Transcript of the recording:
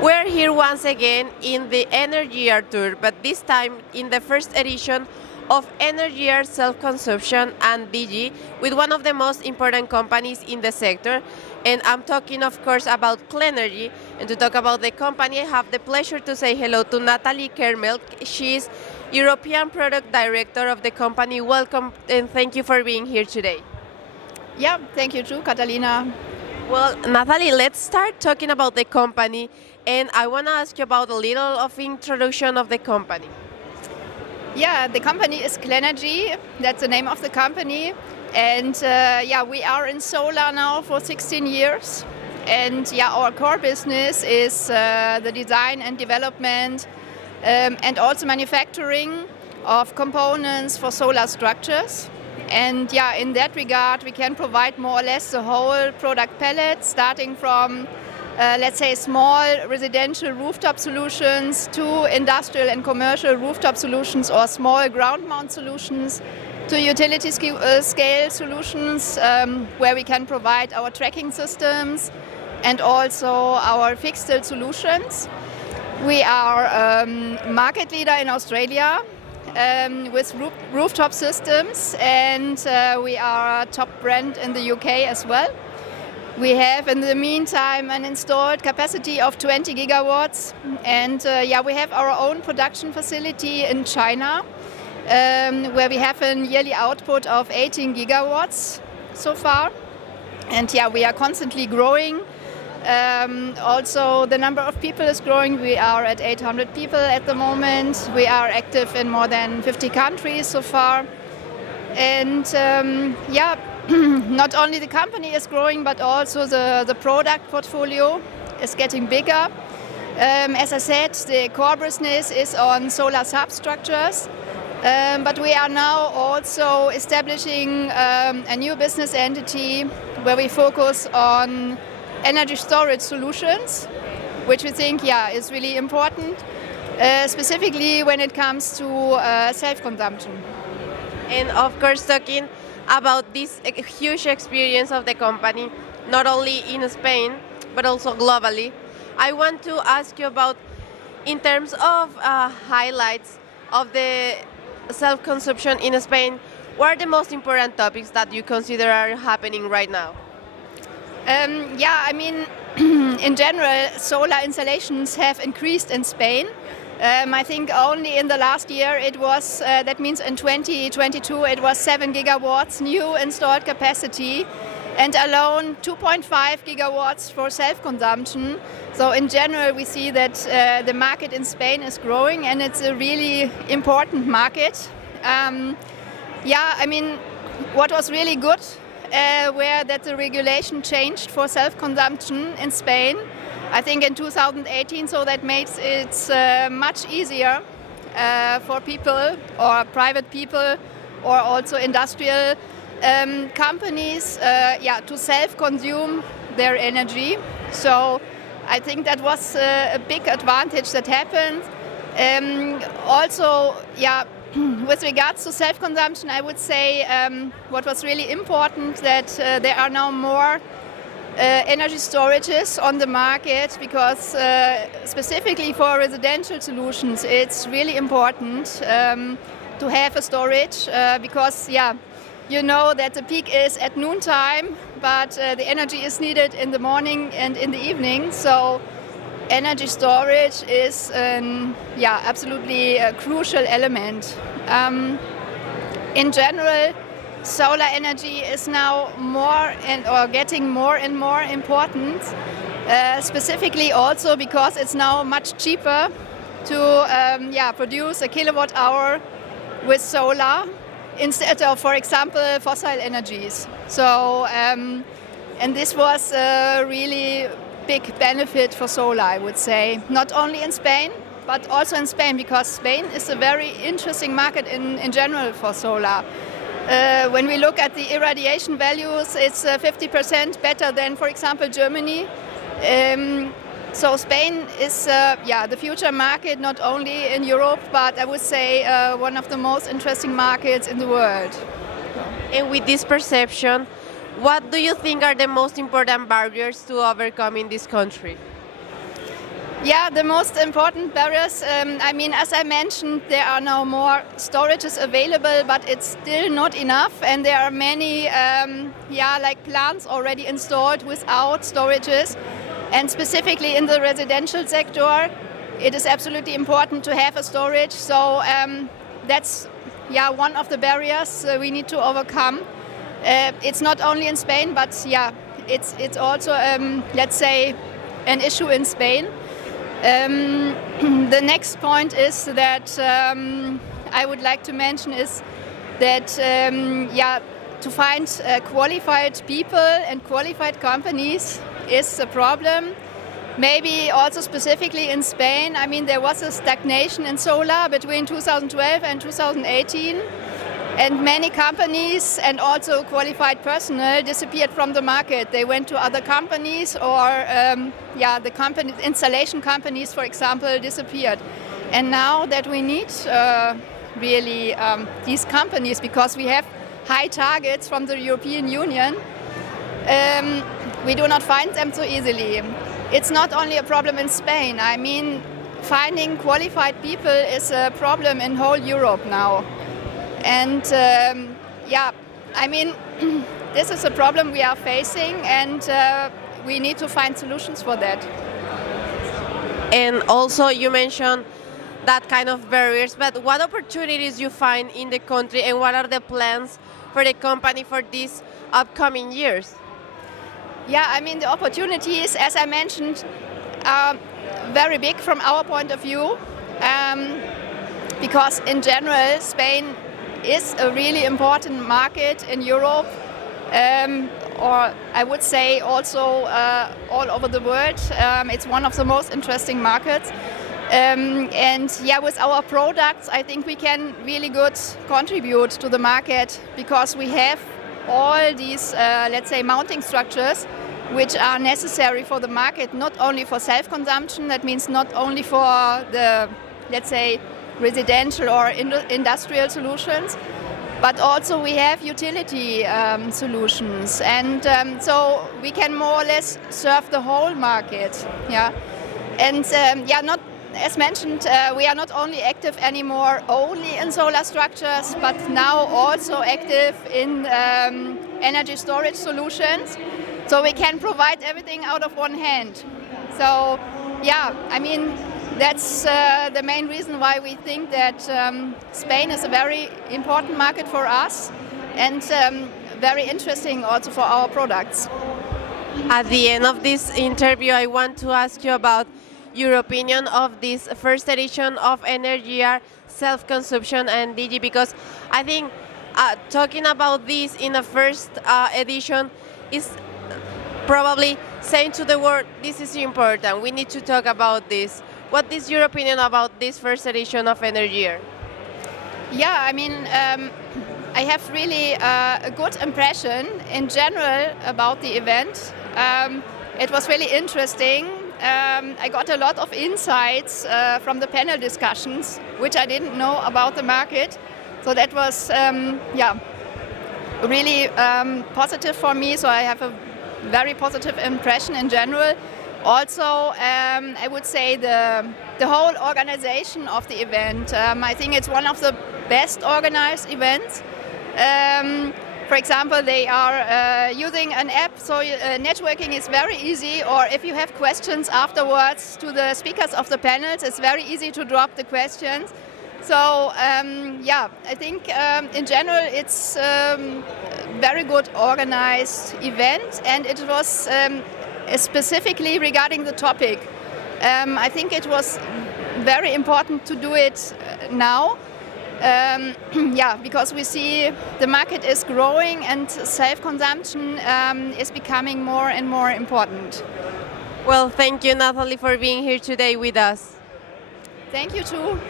We're here once again in the Energyear tour, but this time in the first edition of Energyear Self-Consumption and DG with one of the most important companies in the sector. And I'm talking, of course, about Clenergy. And to talk about the company, I have the pleasure to say hello to Nathalie Kermelk. She's European Product Director of the company. Welcome and thank you for being here today. Yeah, thank you too, Catalina. Well, Nathalie, let's start talking about the company. And I want to ask you about a little of introduction of the company. Yeah, the company is Clenergy. That's the name of the company. And we are in solar now for 16 years. And our core business is the design and development and also manufacturing of components for solar structures. And in that regard, we can provide more or less the whole product palette, starting from let's say small residential rooftop solutions to industrial and commercial rooftop solutions or small ground mount solutions to utility scale solutions where we can provide our tracking systems and also our fixed tilt solutions. We are market leader in Australia with rooftop systems, and we are a top brand in the UK as well. We have in the meantime an installed capacity of 20 gigawatts, and we have our own production facility in China where we have a yearly output of 18 gigawatts so far. And we are constantly growing. Also, the number of people is growing. We are at 800 people at the moment. We are active in more than 50 countries so far. And not only the company is growing, but also the product portfolio is getting bigger. As I said, the core business is on solar substructures. But we are now also establishing a new business entity where we focus on energy storage solutions, which we think is really important, specifically when it comes to self-consumption. And of course, talking about this huge experience of the company, not only in Spain, but also globally, I want to ask you about, in terms of highlights of the self-consumption in Spain, what are the most important topics that you consider are happening right now? In general, solar installations have increased in Spain. I think only in the last year it was, that means in 2022, it was 7 gigawatts new installed capacity and alone 2.5 gigawatts for self-consumption. So in general, we see that the market in Spain is growing and it's a really important market. What was really good where that the regulation changed for self-consumption in Spain, I think in 2018, so that makes it much easier for people or private people or also industrial companies to self-consume their energy. So I think that was a big advantage that happened. With regards to self-consumption, I would say what was really important that there are now more energy storages on the market, because specifically for residential solutions it's really important to have a storage because you know that the peak is at noontime, but the energy is needed in the morning and in the evening. So energy storage is absolutely a crucial element. In general, solar energy is now getting more and more important, specifically also because it's now much cheaper to produce a kilowatt hour with solar instead of, for example, fossil energies. So, and this was a really big benefit for solar, I would say, not only in Spain, but also in Spain, because Spain is a very interesting market in general for solar. When we look at the irradiation values, it's 50% better than, for example, Germany. So Spain is the future market, not only in Europe, but I would say one of the most interesting markets in the world. And with this perception, What do you think are the most important barriers to overcome in this country? Yeah, the most important barriers, as I mentioned, there are now more storages available, but it's still not enough. And there are many plants already installed without storages. And specifically in the residential sector, it is absolutely important to have a storage. So that's one of the barriers we need to overcome. It's not only in Spain, but it's also, let's say, an issue in Spain. The next point is that I would like to mention is that to find qualified people and qualified companies is a problem. Maybe also specifically in Spain, there was a stagnation in solar between 2012 and 2018. And many companies and also qualified personnel disappeared from the market. They went to other companies, or the installation companies, for example, disappeared. And now that we need these companies, because we have high targets from the European Union, we do not find them so easily. It's not only a problem in Spain. Finding qualified people is a problem in whole Europe now. And this is a problem we are facing, and we need to find solutions for that. And also you mentioned that kind of barriers, but what opportunities you find in the country, and what are the plans for the company for these upcoming years? The opportunities, as I mentioned, are very big from our point of view, because in general Spain is a really important market in Europe, or I would say also all over the world. It's one of the most interesting markets. With our products, I think we can really good contribute to the market, because we have all these, mounting structures which are necessary for the market, not only for self-consumption, that means not only for the, residential or industrial solutions, but also we have utility solutions, and so we can more or less serve the whole market. Not as mentioned, we are not only active anymore only in solar structures, but now also active in energy storage solutions. So we can provide everything out of one hand. So that's the main reason why we think that Spain is a very important market for us, and very interesting also for our products. At the end of this interview, I want to ask you about your opinion of this first edition of Energyear Self-Consumption and DG, because I think talking about this in the first edition is probably saying to the world, this is important, we need to talk about this. What is your opinion about this first edition of Energyear? I have really a good impression in general about the event. It was really interesting. I got a lot of insights from the panel discussions, which I didn't know about the market. So that was really positive for me. So I have a very positive impression in general. Also, I would say the whole organization of the event. I think it's one of the best organized events. For example, they are using an app, so networking is very easy, or if you have questions afterwards to the speakers of the panels, it's very easy to drop the questions. So I think in general it's a very good organized event, and it was specifically regarding the topic. I think it was very important to do it now. Because we see the market is growing and self-consumption is becoming more and more important. Well, thank you, Nathalie, for being here today with us. Thank you too.